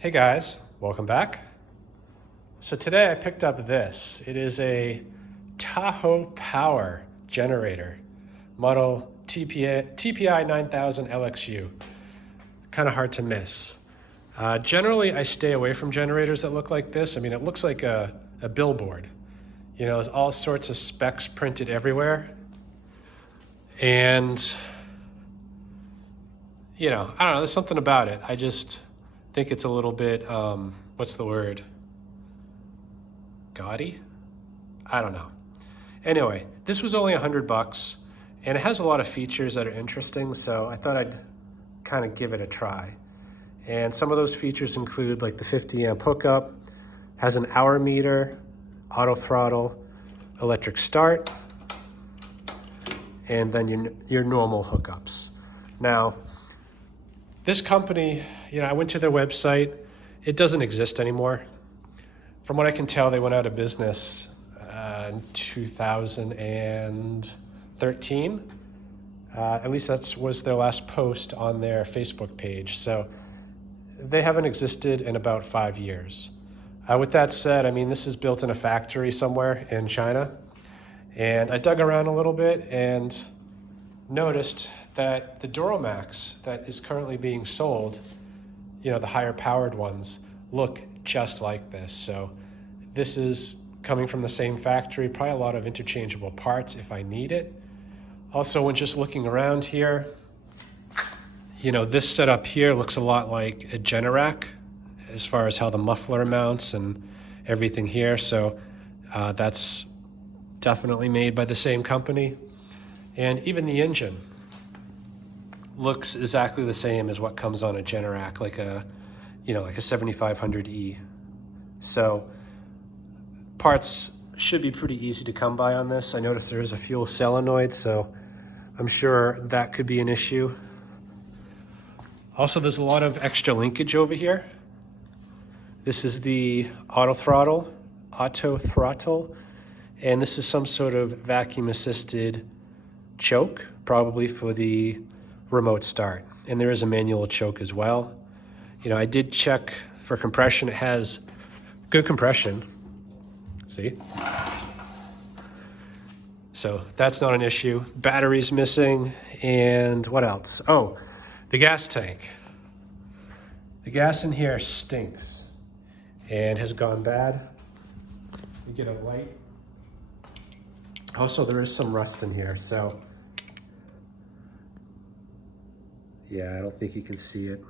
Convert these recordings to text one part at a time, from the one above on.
Hey guys, welcome back. So today I picked up this. It is a Tahoe Power generator, model TPI9000LXU. Kind of hard to miss. Generally, I stay away from generators that look like this. I mean, it looks like a billboard. You know, there's all sorts of specs printed everywhere. And, you know, I don't know, there's something about it. I just think it's a little bit, what's the word? Gaudy? I don't know. Anyway, this was only $100 and it has a lot of features that are interesting, so I thought I'd kind of give it a try. And some of those features include like the 50 amp hookup, has an hour meter, auto throttle, electric start, and then your normal hookups. Now, this company, you know, I went to their website. It doesn't exist anymore. From what I can tell, they went out of business in 2013. At least that was their last post on their Facebook page. So they haven't existed in about 5 years. With that said, I mean, this is built in a factory somewhere in China. And I dug around a little bit and noticed that the Duramax that is currently being sold, you know, the higher powered ones, look just like this. So this is coming from the same factory, probably a lot of interchangeable parts if I need it. Also, when just looking around here, you know, this setup here looks a lot like a Generac as far as how the muffler mounts and everything here. So that's definitely made by the same company. And even the engine looks exactly the same as what comes on a Generac, like a 7500E. So parts should be pretty easy to come by on this. I noticed there is a fuel solenoid, so I'm sure that could be an issue. Also, there's a lot of extra linkage over here. This is the auto throttle, and this is some sort of vacuum assisted choke, probably for the remote start. And there is a manual choke as well. You know, I did check for compression. It has good compression. See? So that's not an issue. Battery's missing, and what else? Oh, the gas tank. The gas in here stinks and has gone bad. You get a light. Also, there is some rust in here, so yeah, I don't think you can see it.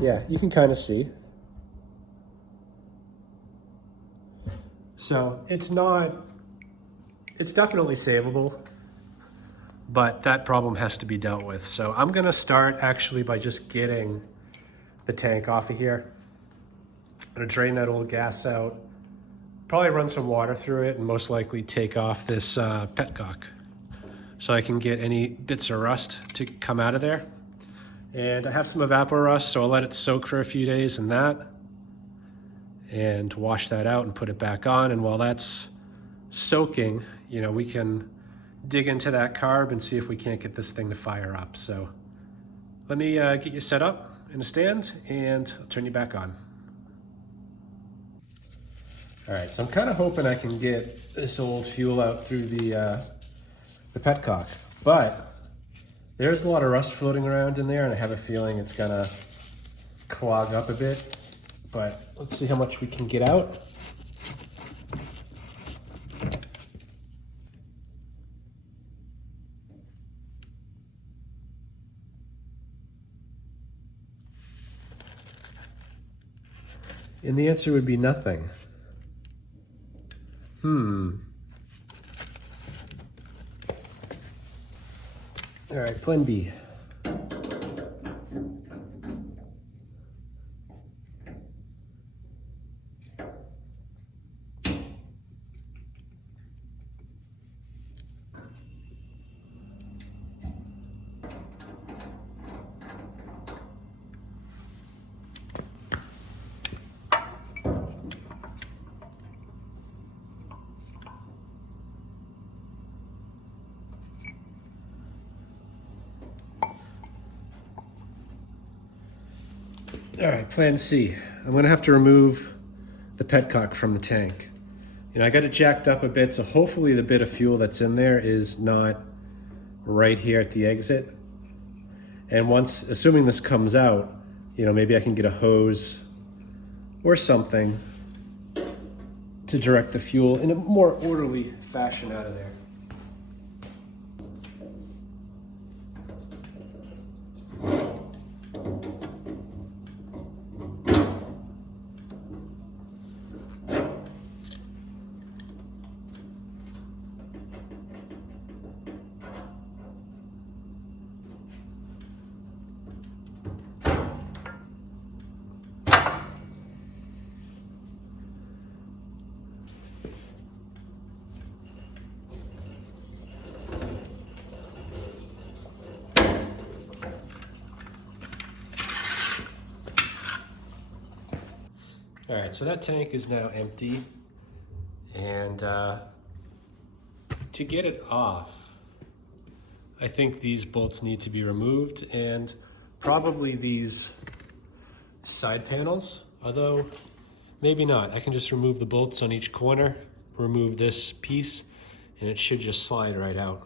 Yeah, you can kind of see. So it's definitely savable, but that problem has to be dealt with. So I'm gonna start actually by just getting the tank off of here. I'm gonna drain that old gas out, probably run some water through it, and most likely take off this Petcock so I can get any bits of rust to come out of there. And I have some evapor rust, so I'll let it soak for a few days in that and wash that out and put it back on. And while that's soaking, you know, we can dig into that carb and see if we can't get this thing to fire up. So let me get you set up in a stand and I'll turn you back on. All right, so I'm kind of hoping I can get this old fuel out through the Petcock, but there's a lot of rust floating around in there, and I have a feeling it's gonna clog up a bit, but let's see how much we can get out. And the answer would be nothing. All right, plan B. All right, plan C. I'm gonna have to remove the petcock from the tank. I got it jacked up a bit, so hopefully the bit of fuel that's in there is not right here at the exit. And once, assuming this comes out, maybe I can get a hose or something to direct the fuel in a more orderly fashion out of there. All right, so that tank is now empty, and to get it off, I think these bolts need to be removed, and probably these side panels, although maybe not. I can just remove the bolts on each corner, remove this piece, and it should just slide right out.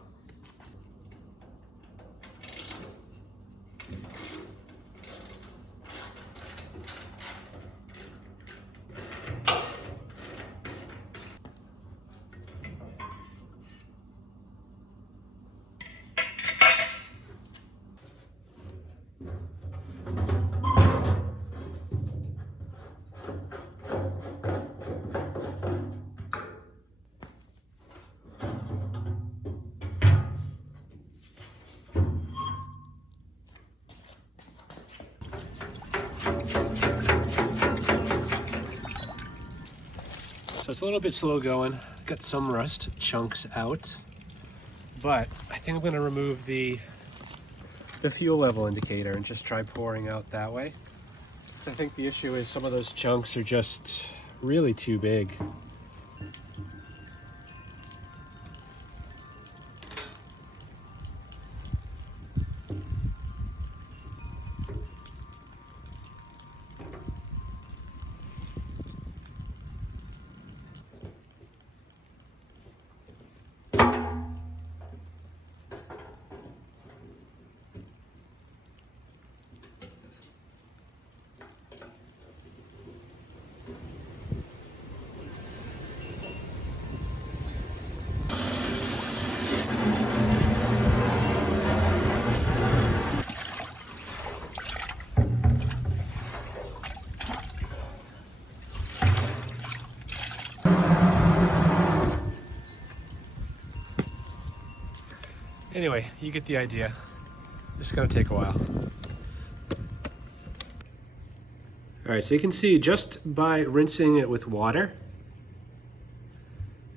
So it's a little bit slow going. Got some rust chunks out, but I think I'm gonna remove the fuel level indicator and just try pouring out that way. I think the issue is some of those chunks are just really too big. Anyway, you get the idea. It's gonna take a while. All right, so you can see just by rinsing it with water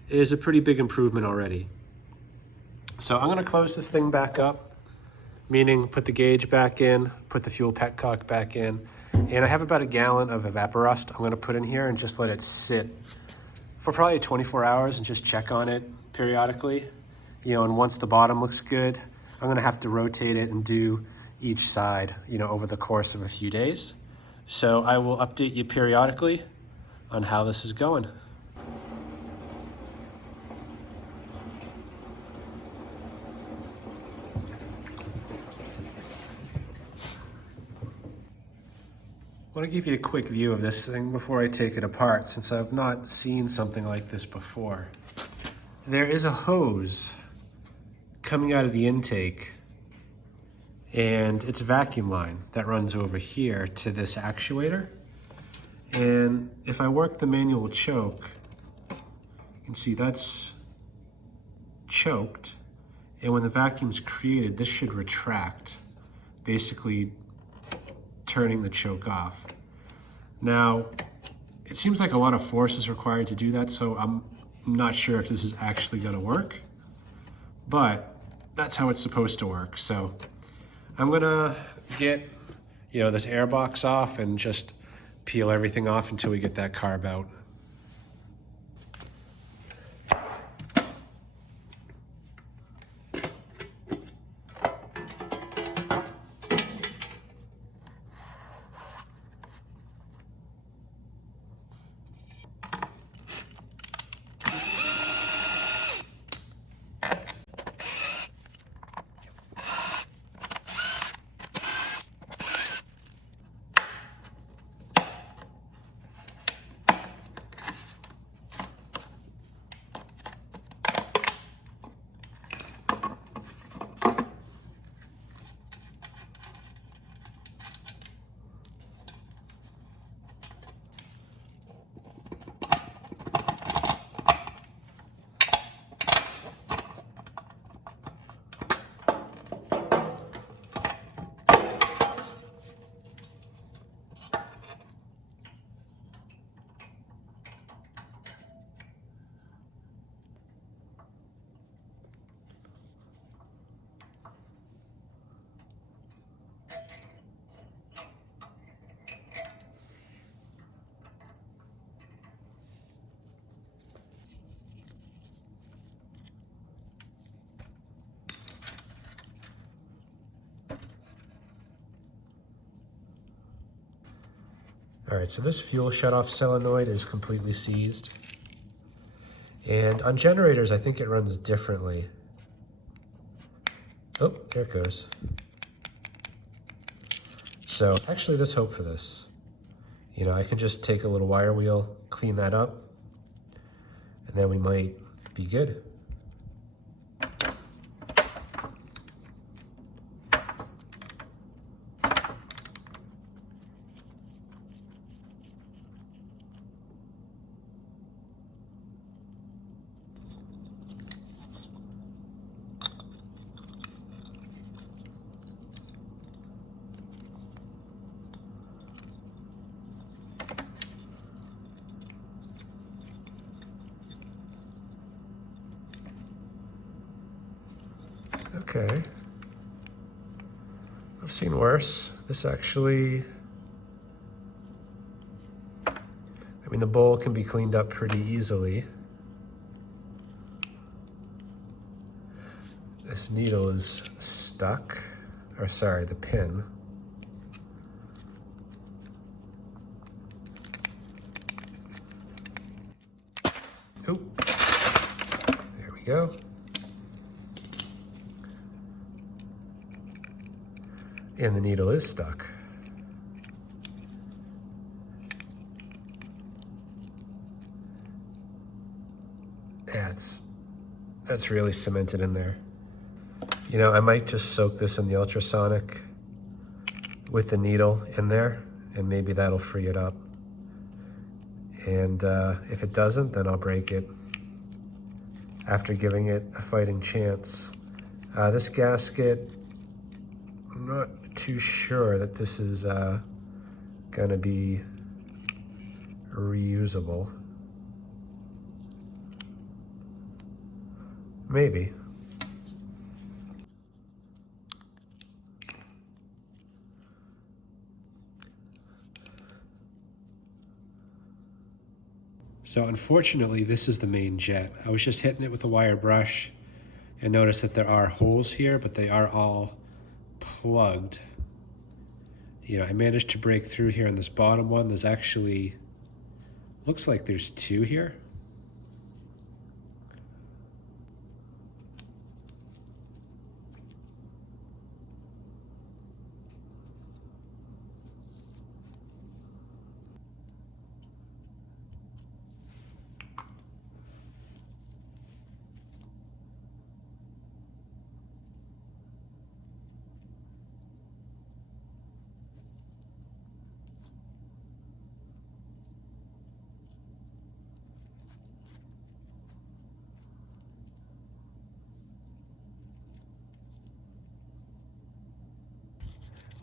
is a pretty big improvement already. So I'm gonna close this thing back up, meaning put the gauge back in, put the fuel petcock back in, and I have about a gallon of evaporust I'm gonna put in here and just let it sit for probably 24 hours and just check on it periodically. And once the bottom looks good, I'm gonna have to rotate it and do each side, over the course of a few days. So I will update you periodically on how this is going. I want to give you a quick view of this thing before I take it apart, since I've not seen something like this before. There is a hose coming out of the intake, and it's a vacuum line that runs over here to this actuator. And if I work the manual choke, you can see that's choked. And when the vacuum's created, this should retract, basically turning the choke off. Now, it seems like a lot of force is required to do that, so I'm not sure if this is actually gonna work, but that's how it's supposed to work. So I'm gonna get, this air box off and just peel everything off until we get that carb out. All right, so this fuel shutoff solenoid is completely seized. And on generators, I think it runs differently. Oh, there it goes. So actually there's hope for this. You know, I can just take a little wire wheel, clean that up, and then we might be good. Okay. I've seen worse. This actually, I mean, the bowl can be cleaned up pretty easily. This needle is stuck, or sorry, the pin. Oop. There we go. And the needle is stuck. Yeah, that's really cemented in there. You know, I might just soak this in the ultrasonic with the needle in there, and maybe that'll free it up. And if it doesn't, then I'll break it after giving it a fighting chance. This gasket, I'm not too sure that this is gonna be reusable. Maybe. So unfortunately, this is the main jet. I was just hitting it with a wire brush and noticed that there are holes here, but they are all plugged. You know, I managed to break through here on this bottom one. There's actually, looks like there's two here.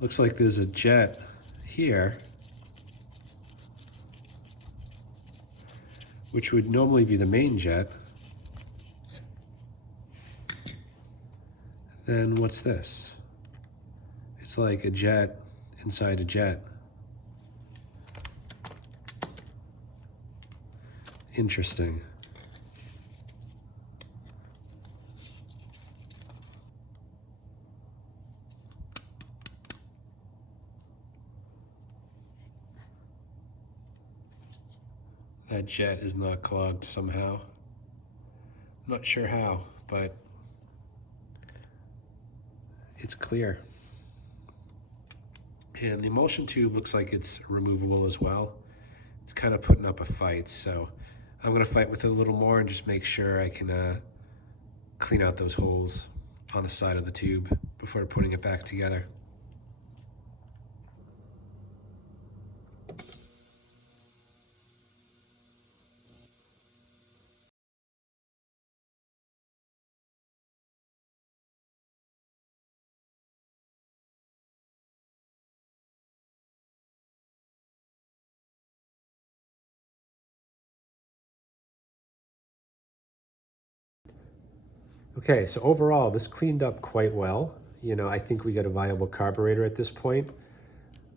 Looks like there's a jet here, which would normally be the main jet. Then what's this? It's like a jet inside a jet. Interesting. That jet is not clogged somehow. I'm not sure how, but it's clear. And the emulsion tube looks like it's removable as well. It's kind of putting up a fight, so I'm gonna fight with it a little more and just make sure I can clean out those holes on the side of the tube before putting it back together. Okay, so overall, this cleaned up quite well. You know, I think we got a viable carburetor at this point.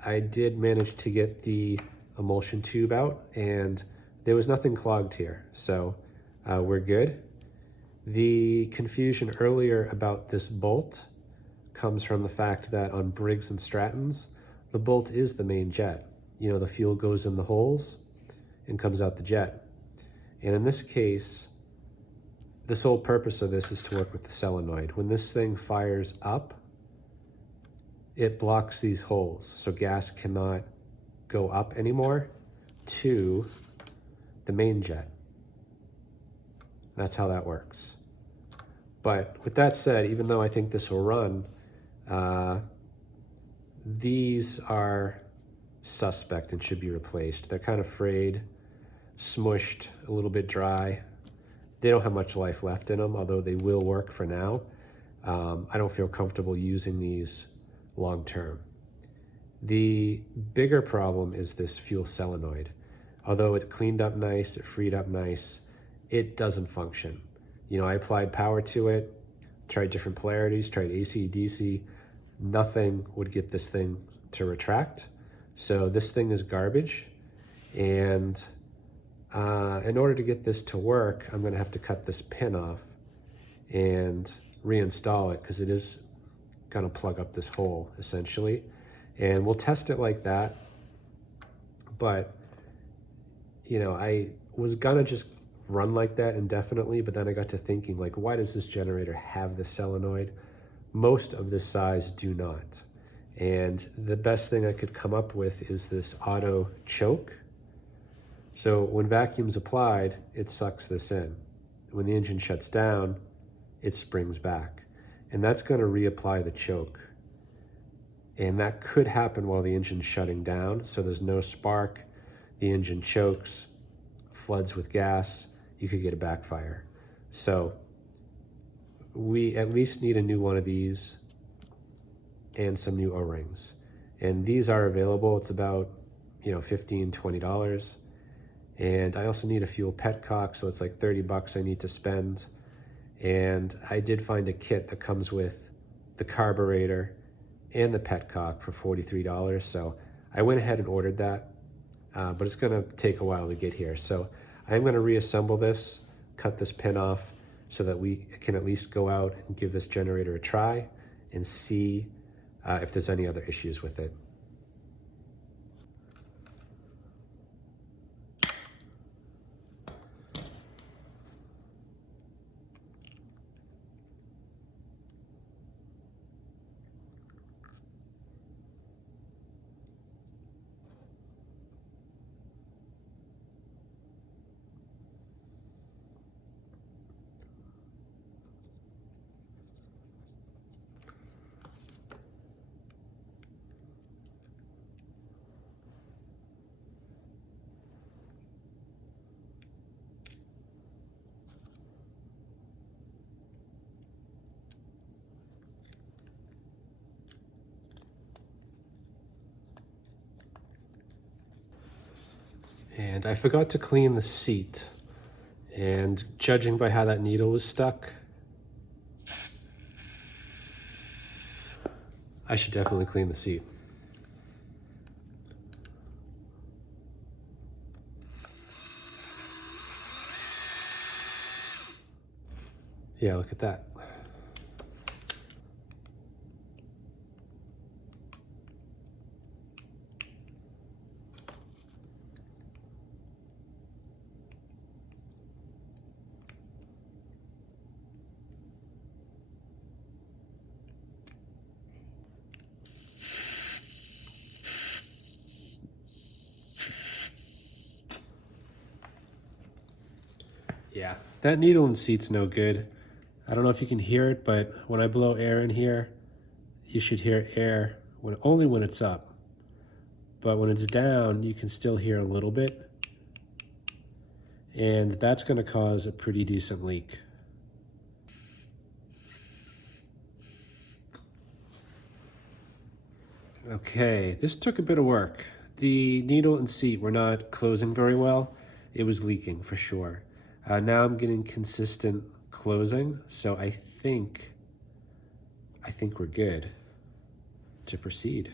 I did manage to get the emulsion tube out, and there was nothing clogged here, so we're good. The confusion earlier about this bolt comes from the fact that on Briggs and Stratton's, the bolt is the main jet. you know, the fuel goes in the holes and comes out the jet. And in this case, the sole purpose of this is to work with the solenoid. When this thing fires up, it blocks these holes, so gas cannot go up anymore to the main jet. That's how that works. But with that said, even though I think this will run, these are suspect and should be replaced. They're kind of frayed, smushed, a little bit dry. They don't have much life left in them, although they will work for now. I don't feel comfortable using these long term. The bigger problem is this fuel solenoid. Although it cleaned up nice, it freed up nice, it doesn't function. You know, I applied power to it, tried different polarities, tried AC, DC, nothing would get this thing to retract. So this thing is garbage. And in order to get this to work, I'm gonna have to cut this pin off and reinstall it, because it is gonna plug up this hole essentially. And we'll test it like that. But, you know, I was gonna just run like that indefinitely, but then I got to thinking, like, why does this generator have the solenoid? Most of this size do not. And the best thing I could come up with is this auto choke. So when vacuum's applied, it sucks this in. When the engine shuts down, it springs back. And that's going to reapply the choke. And that could happen while the engine's shutting down, so there's no spark, the engine chokes, floods with gas, you could get a backfire. So we at least need a new one of these and some new O-rings. And these are available. It's about, you know, $15, $20. And I also need a fuel petcock, so it's like 30 bucks I need to spend. And I did find a kit that comes with the carburetor and the petcock for $43. So I went ahead and ordered that, but it's gonna take a while to get here. So I'm gonna reassemble this, cut this pin off so that we can at least go out and give this generator a try and see if there's any other issues with it. And I forgot to clean the seat. And judging by how that needle was stuck, I should definitely clean the seat. Yeah, look at that. Yeah, that needle in the seat's no good. I don't know if you can hear it, but when I blow air in here, you should hear air only when it's up. But when it's down, you can still hear a little bit. And that's going to cause a pretty decent leak. Okay, this took a bit of work. The needle and seat were not closing very well. It was leaking for sure. Now I'm getting consistent closing, so I think we're good to proceed.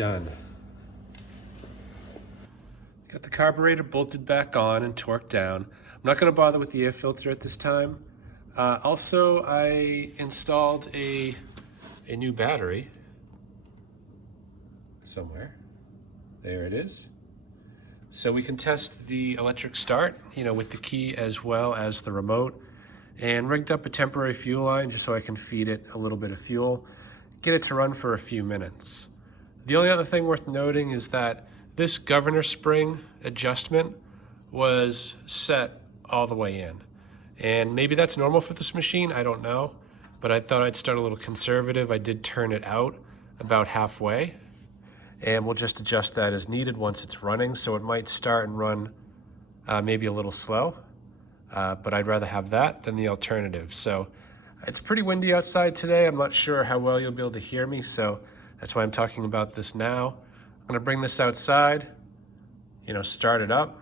done. Got the carburetor bolted back on and torqued down. I'm not going to bother with the air filter at this time. Also, I installed a new battery somewhere. There it is. So we can test the electric start, with the key as well as the remote, and rigged up a temporary fuel line just so I can feed it a little bit of fuel, get it to run for a few minutes. The only other thing worth noting is that this governor spring adjustment was set all the way in. And maybe that's normal for this machine, I don't know, but I thought I'd start a little conservative. I did turn it out about halfway, and we'll just adjust that as needed once it's running. So it might start and run maybe a little slow, but I'd rather have that than the alternative. So it's pretty windy outside today. I'm not sure how well you'll be able to hear me, so that's why I'm talking about this now. I'm gonna bring this outside, start it up,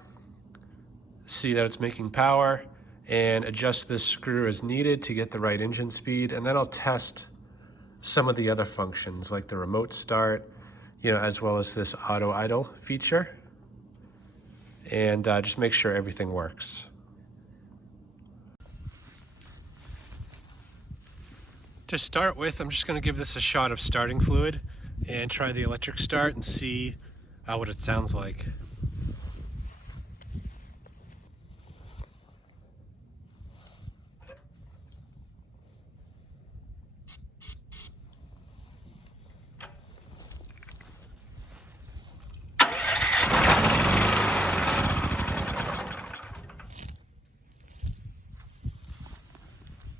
see that it's making power, and adjust this screw as needed to get the right engine speed. And then I'll test some of the other functions like the remote start, as well as this auto idle feature, and just make sure everything works. To start with, I'm just going to give this a shot of starting fluid and try the electric start and see what it sounds like.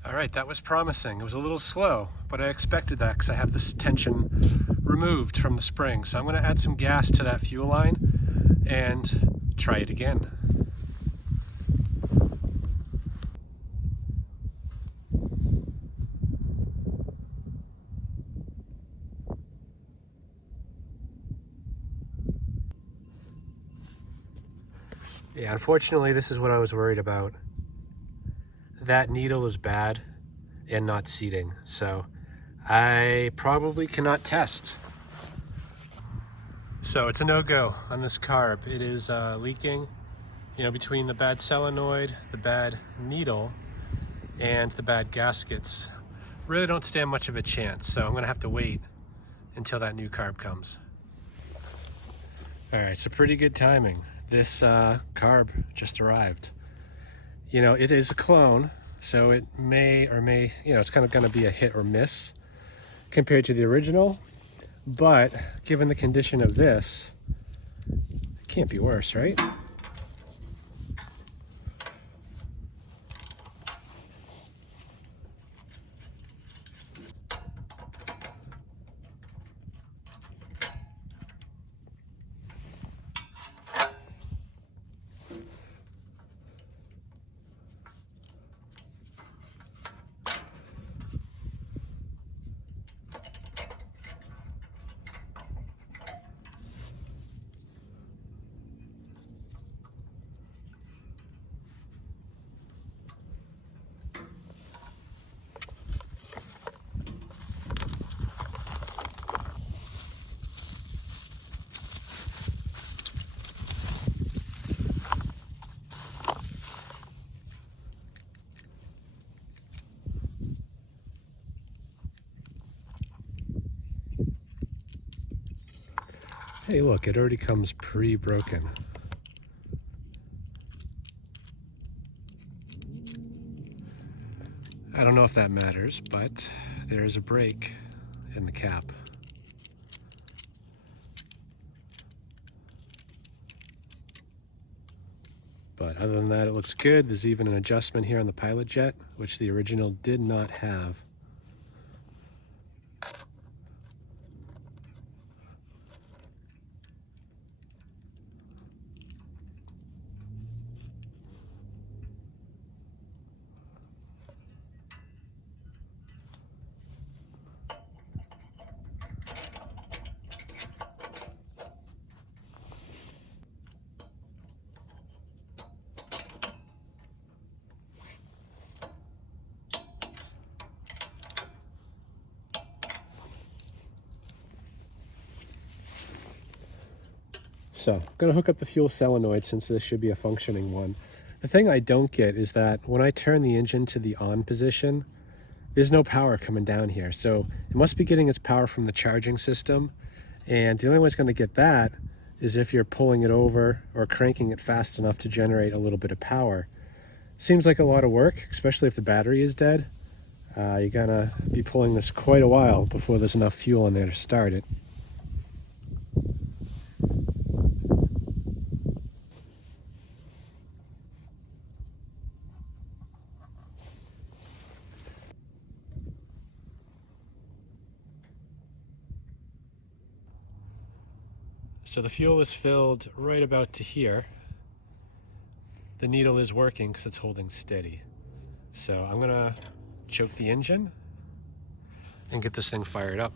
All right, that was promising. It was a little slow, but I expected that because I have this tension removed from the spring. So I'm going to add some gas to that fuel line and try it again. Yeah, unfortunately, this is what I was worried about. That needle is bad and not seating, so I probably cannot test. So it's a no-go on this carb. It is leaking, between the bad solenoid, the bad needle, and the bad gaskets. Really don't stand much of a chance, so I'm gonna have to wait until that new carb comes. All right, so pretty good timing. This carb just arrived. It is a clone, so it may or may, it's kind of going to be a hit or miss compared to the original, but given the condition of this, it can't be worse, right? Hey, look, it already comes pre-broken. I don't know if that matters, but there is a break in the cap. But other than that, it looks good. There's even an adjustment here on the pilot jet, which the original did not have. So I'm going to hook up the fuel solenoid since this should be a functioning one. The thing I don't get is that when I turn the engine to the on position, there's no power coming down here. So it must be getting its power from the charging system. And the only way it's going to get that is if you're pulling it over or cranking it fast enough to generate a little bit of power. Seems like a lot of work, especially if the battery is dead. You're going to be pulling this quite a while before there's enough fuel in there to start it. So the fuel is filled right about to here. The needle is working because it's holding steady. So I'm gonna choke the engine and get this thing fired up.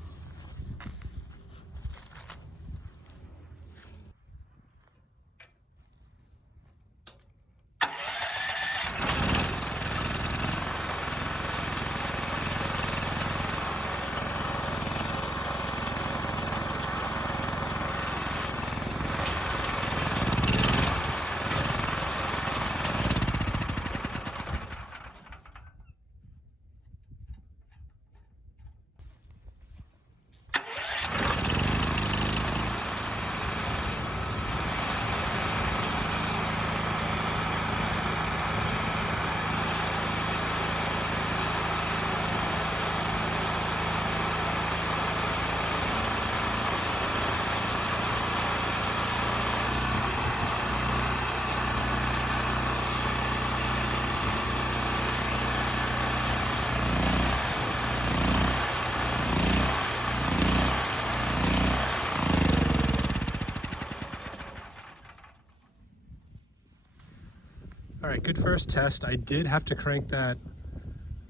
All right, good first test. I did have to crank that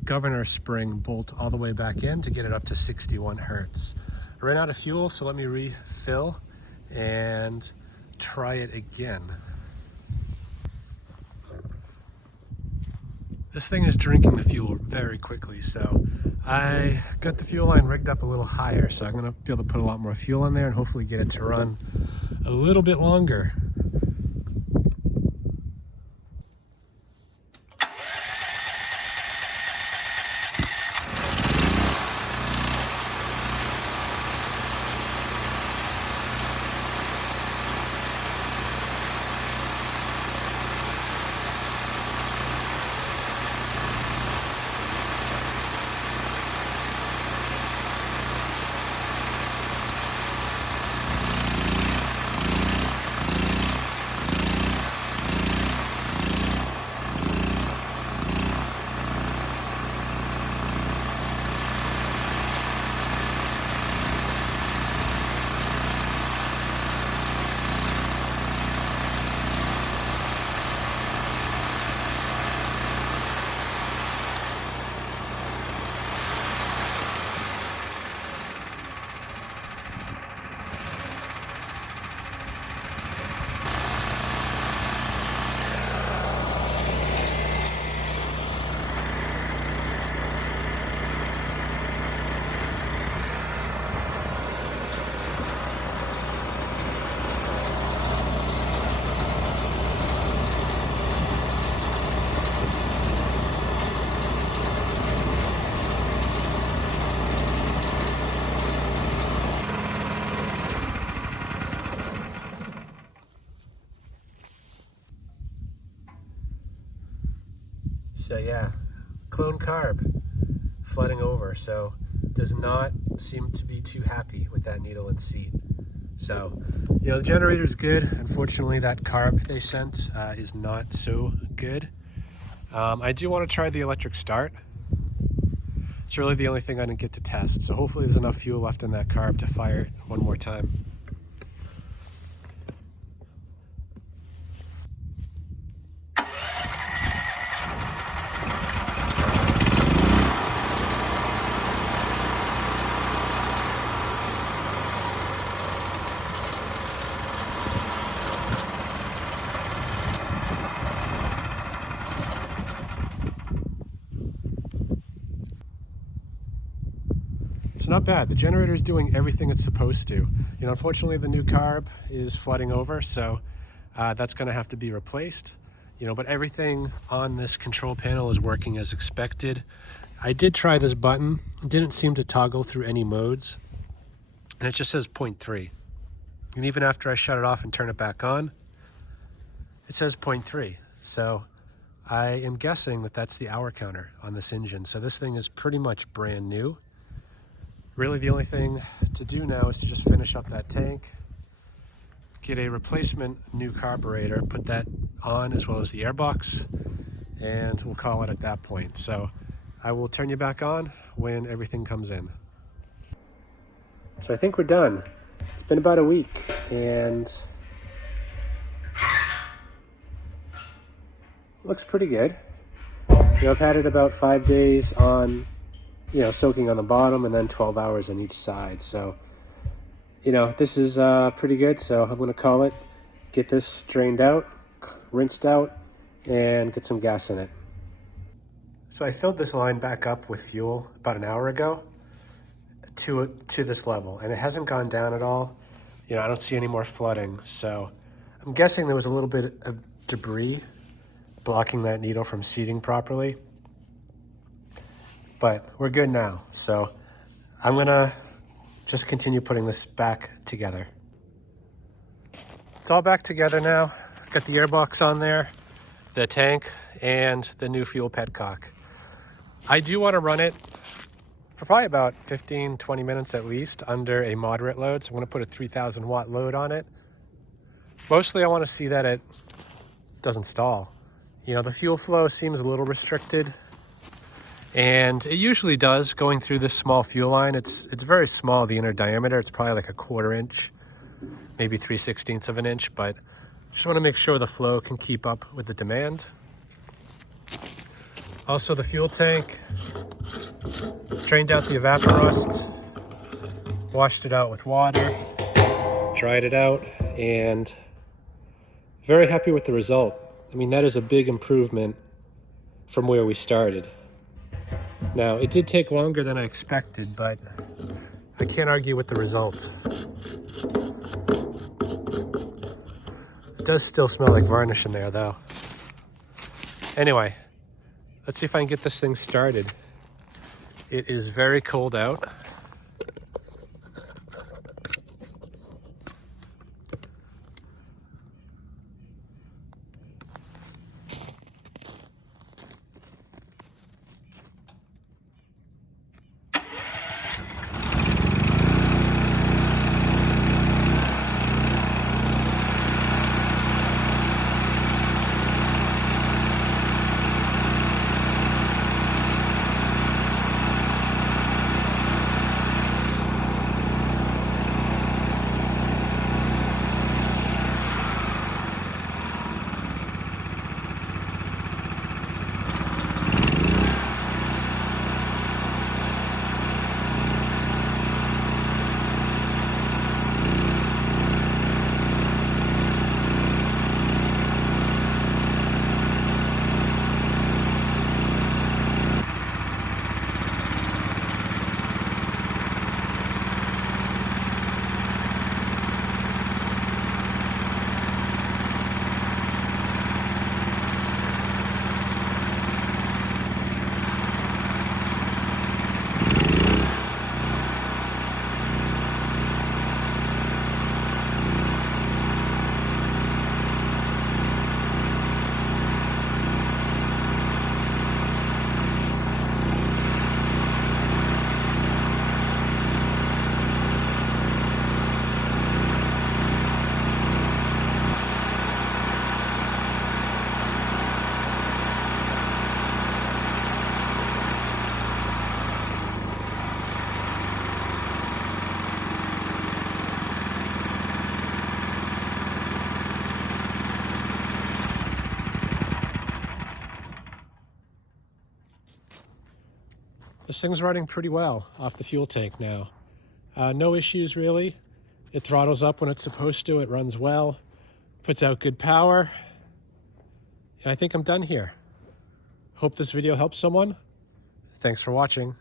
governor spring bolt all the way back in to get it up to 61 hertz. I ran out of fuel, so let me refill and try it again. This thing is drinking the fuel very quickly, so I got the fuel line rigged up a little higher, so I'm gonna be able to put a lot more fuel in there and hopefully get it to run a little bit longer. So yeah, clone carb flooding over, so does not seem to be too happy with that needle and seat. So, you know, the generator's good. Unfortunately, that carb they sent is not so good. I do want to try the electric start. It's really the only thing I didn't get to test. So hopefully there's enough fuel left in that carb to fire it one more time. It's not bad. The generator is doing everything it's supposed to. Unfortunately, the new carb is flooding over, so that's going to have to be replaced. But everything on this control panel is working as expected. I did try this button. It didn't seem to toggle through any modes, and it just says 0.3. And even after I shut it off and turn it back on, it says 0.3. So I am guessing that that's the hour counter on this engine. So this thing is pretty much brand new. Really the only thing to do now is to just finish up that tank, get a replacement new carburetor, put that on as well as the airbox, and we'll call it at that point. So I will turn you back on when everything comes in. So I think we're done. It's been about a week, and looks pretty good. I've had it about 5 days on, soaking on the bottom, and then 12 hours on each side. So, this is pretty good. So I'm going to call it, get this drained out, rinsed out, and get some gas in it. So I filled this line back up with fuel about an hour ago to this level, and it hasn't gone down at all. I don't see any more flooding. So I'm guessing there was a little bit of debris blocking that needle from seating properly, but we're good now. So I'm gonna just continue putting this back together. It's all back together now. Got the airbox on there, the tank, and the new fuel Petcock. I do want to run it for probably about 15-20 minutes at least under a moderate load. So I'm going to put a 3,000 watt load on it. Mostly I want to see that it doesn't stall. The fuel flow seems a little restricted, and it usually does going through this small fuel line. It's very small, the inner diameter. It's probably like a 1/4 inch, maybe 3/16 of an inch, but just want to make sure the flow can keep up with the demand. Also, the fuel tank, drained out the evaporust, washed it out with water, dried it out, and very happy with the result. That is a big improvement from where we started. Now, it did take longer than I expected, but I can't argue with the result. It does still smell like varnish in there, though. Anyway, let's see if I can get this thing started. It is very cold out. This thing's running pretty well off the fuel tank now. No issues really. It throttles up when it's supposed to. It runs well, puts out good power. And I think I'm done here. Hope this video helps someone. Thanks for watching.